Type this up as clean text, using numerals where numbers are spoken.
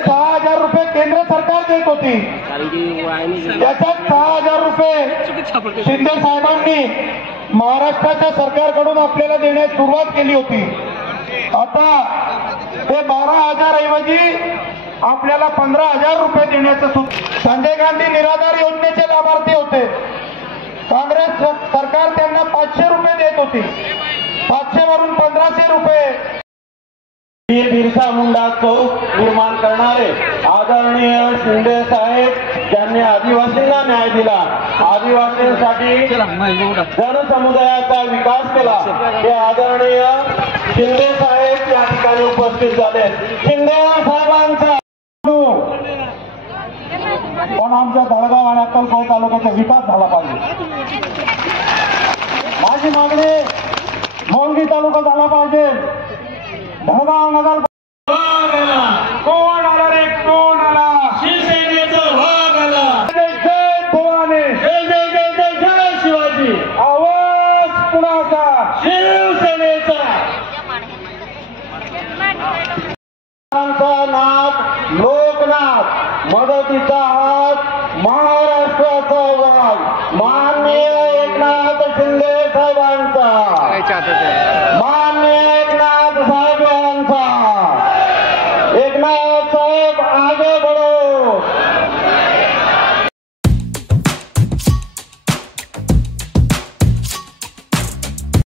6,000 रुपये केंद्र सरकार देत होती, त्याच्यात 6,000 रुपये शिंदे साहेबांनी महाराष्ट्राच्या सरकारकडून आपल्याला देण्यास सुरुवात केली होती। आता ते 12,000 ऐवजी आपल्याला 15,000 रुपये देण्याचं। संजय गांधी निराधार योजनेचे लाभार्थी होते, काँग्रेस सरकार त्यांना 500 रुपये देत होती, 500 वरून 1500 रुपये। बिरसा मुंडा चौक निर्माण करणारे आदरणीय शिंदे साहेब ज्यांनी आदिवासींना न्याय दिला, आदिवासींसाठी जनसमुदायाचा विकास केला, ते आदरणीय शिंदे साहेब या ठिकाणी उपस्थित झाले। शिंदे साहेबांचा पण आमच्या धळगाव आणि अक्कलकोट तालुक्याचा विकास झाला पाहिजे। माझी मागणी मोंगी तालुका झाला पाहिजे। धळगाव नगर कोण आला रे, कोण आला? शिवसेनेचा भाग आला। जय भवानी, जय जय जय जय जय शिवाजी। आवाज कुणाचा? शिवसेनेचा। नाथ लोकनाथ मदतीचा हात महाराष्ट्राचा वाघ माननीय एकनाथ शिंदे साहेबांचा। माननीय एकनाथ